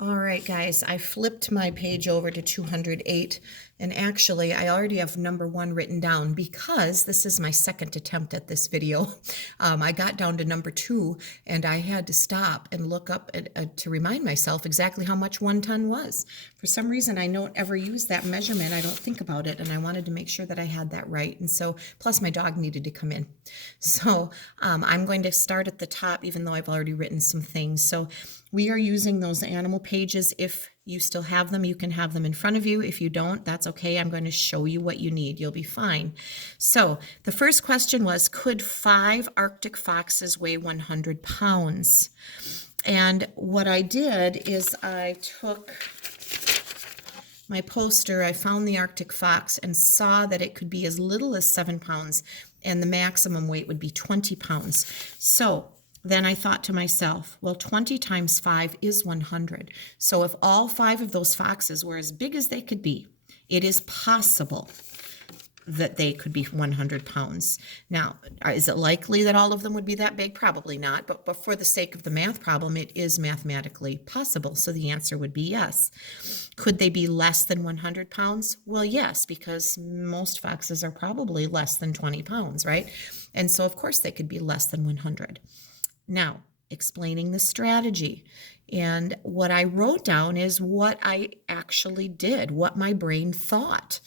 All right, guys, I flipped my page over to 208, and actually I already have number one written down because this is my second attempt at this video. I got down to number two, and I had to stop and look up to remind myself exactly how much 1 ton was. For some reason, I don't ever use that measurement. I don't think about it, and I wanted to make sure that I had that right. And so, plus my dog needed to come in. So I'm going to start at the top, even though I've already written some things. So we are using those animal pages. If you still have them, you can have them in front of you. If you don't, that's okay. I'm going to show you what you need. You'll be fine. So the first question was, could 5 Arctic foxes weigh 100 pounds? And what I did is I took my poster, I found the Arctic fox and saw that it could be as little as 7 pounds, and the maximum weight would be 20 pounds. So then I thought to myself, well, 20 times 5 is 100. So if all 5 of those foxes were as big as they could be, it is possible that they could be 100 pounds. Now, is it likely that all of them would be that big? Probably not, but for the sake of the math problem, it is mathematically possible. So the answer would be yes. Could they be less than 100 pounds? Well, yes, because most foxes are probably less than 20 pounds, right? And so, of course, they could be less than 100. Now, explaining the strategy. And what I wrote down is what I actually did, what my brain thought.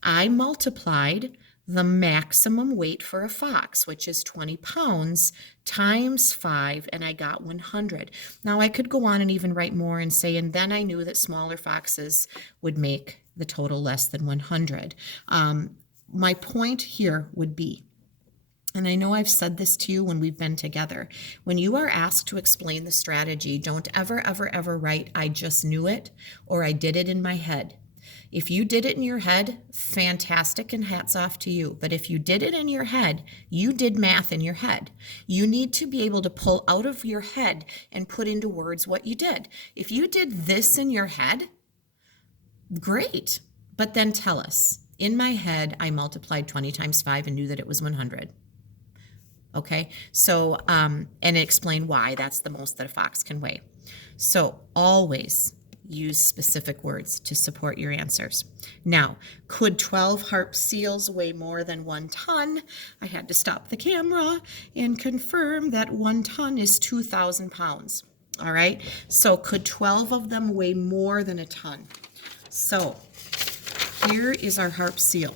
I multiplied the maximum weight for a fox, which is 20 pounds, times 5, and I got 100. Now, I could go on and even write more and say, and then I knew that smaller foxes would make the total less than 100. My point here would be, and I know I've said this to you when we've been together, when you are asked to explain the strategy, don't ever, ever, ever write, I just knew it, or I did it in my head. If you did it in your head, fantastic, and hats off to you. But if you did it in your head, you did math in your head. You need to be able to pull out of your head and put into words what you did. If you did this in your head, great. But then tell us, in my head, I multiplied 20 times 5 and knew that it was 100. Okay, so, and explain why that's the most that a fox can weigh. So always use specific words to support your answers. Now, could 12 harp seals weigh more than 1 ton? I had to stop the camera and confirm that 1 ton is 2,000 pounds. All right, so could 12 of them weigh more than a ton? So here is our harp seal.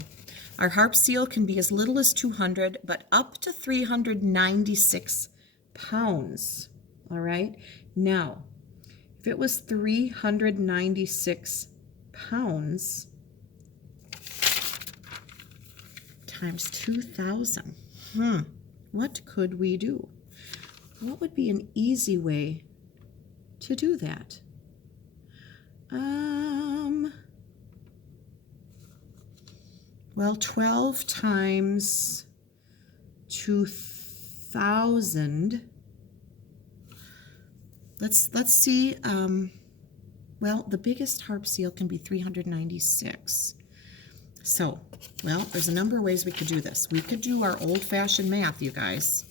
Our harp seal can be as little as 200, but up to 396 pounds. All right, now, if it was 396 pounds times 2,000, what could we do? What would be an easy way to do that? Well, 12 times 2,000. Let's see. Well, the biggest harp seal can be 396. So, well, there's a number of ways we could do this. We could do our old-fashioned math, you guys.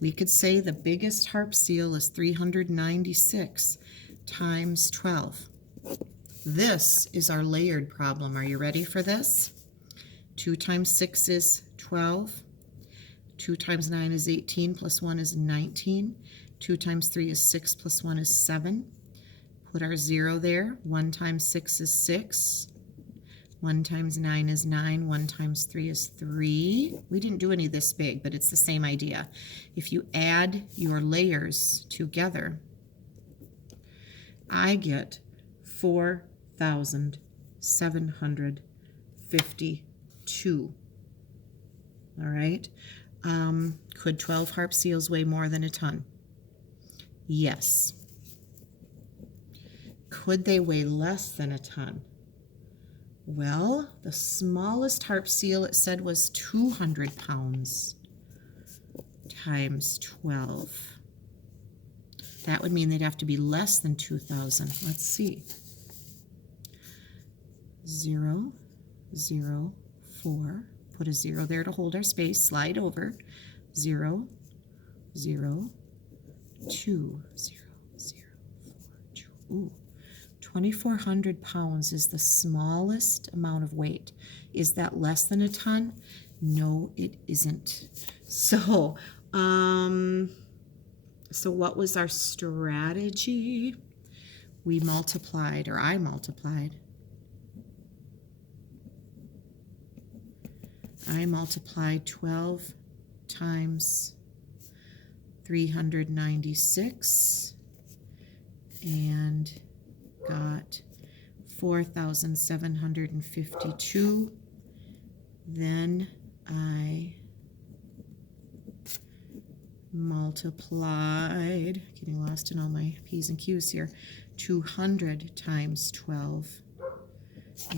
We could say the biggest harp seal is 396 times 12. This is our layered problem. Are you ready for this? 2 times 6 is 12. 2 times 9 is 18, plus 1 is 19. 2 times 3 is 6, plus 1 is 7. Put our 0 there. 1 times 6 is 6. 1 times 9 is 9. 1 times 3 is 3. We didn't do any of this big, but it's the same idea. If you add your layers together, I get 4,752. All right. Could 12 harp seals weigh more than a ton? Yes. Could they weigh less than a ton? Well, the smallest harp seal, it said, was 200 pounds times 12. That would mean they'd have to be less than 2,000. Let's see. 0, 0, 4. Put a 0 there to hold our space. Slide over. 0, 0, 2, 0, 0, 4, 2. Ooh, 2,400 pounds is the smallest amount of weight. Is that less than a ton? No, it isn't. So, so what was our strategy? We multiplied, or I multiplied. I multiplied 12 times 396 and got 4,752. Then I multiplied, getting lost in all my P's and Q's here, 200 times 12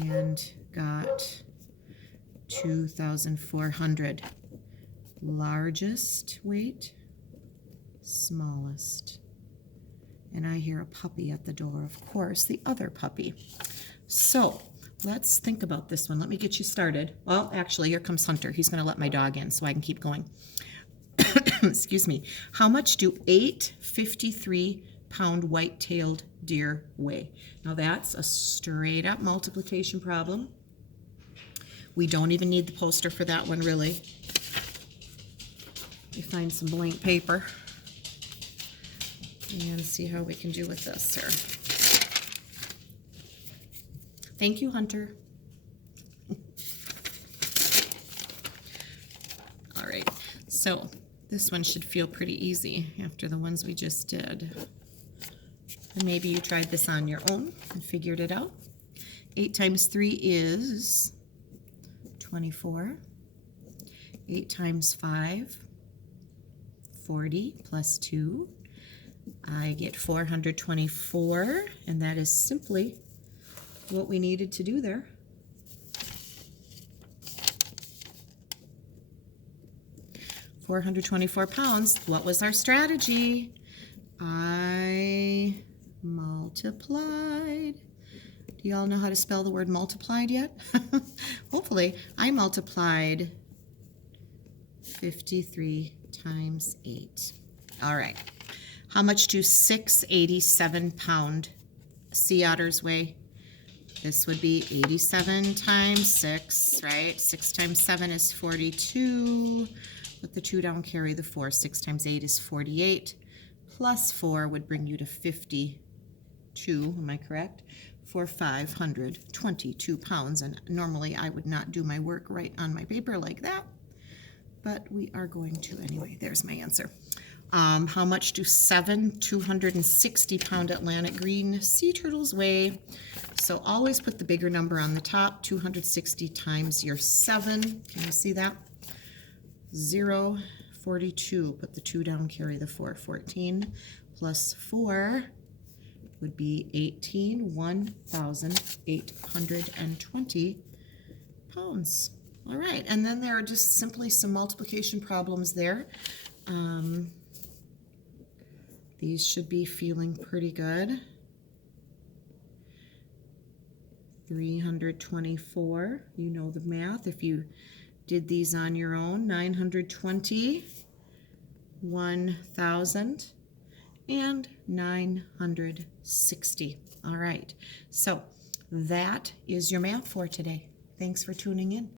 and got 2,400. Largest weight, smallest. And I hear a puppy at the door, of course, the other puppy. So let's think about this one. Let me get you started. Well, actually, here comes Hunter. He's going to let my dog in so I can keep going. Excuse me. How much do 8 53-pound white-tailed deer weigh? Now that's a straight-up multiplication problem. We don't even need the poster for that one, really. Let me find some blank paper and see how we can do with this here. Thank you, Hunter. All right, so this one should feel pretty easy after the ones we just did. And maybe you tried this on your own and figured it out. 8 times 3 is 24. 8 times 5, 40 plus 2. I get 424, and that is simply what we needed to do there. £424. What was our strategy? I multiplied. Do y'all know how to spell the word multiplied yet? Hopefully. I multiplied 53 times 8. All right. How much do 6 87-pound sea otters weigh? This would be 87 times 6, right? 6 times 7 is 42. Put the 2 down, carry the 4. 6 times 8 is 48. Plus 4 would bring you to 52. Am I correct? For 522 pounds. And normally I would not do my work right on my paper like that, but we are going to anyway. There's my answer. How much do 7 260-pound Atlantic green sea turtles weigh? So always put the bigger number on the top. 260 times your 7. Can you see that? 0, 42. Put the 2 down, carry the 4. 14 plus 4 would be 18, 1,820 pounds. All right, and then there are just simply some multiplication problems there. These should be feeling pretty good. 324, you know the math if you did these on your own. 920, 1,000, and 960. All right, so that is your math for today. Thanks for tuning in.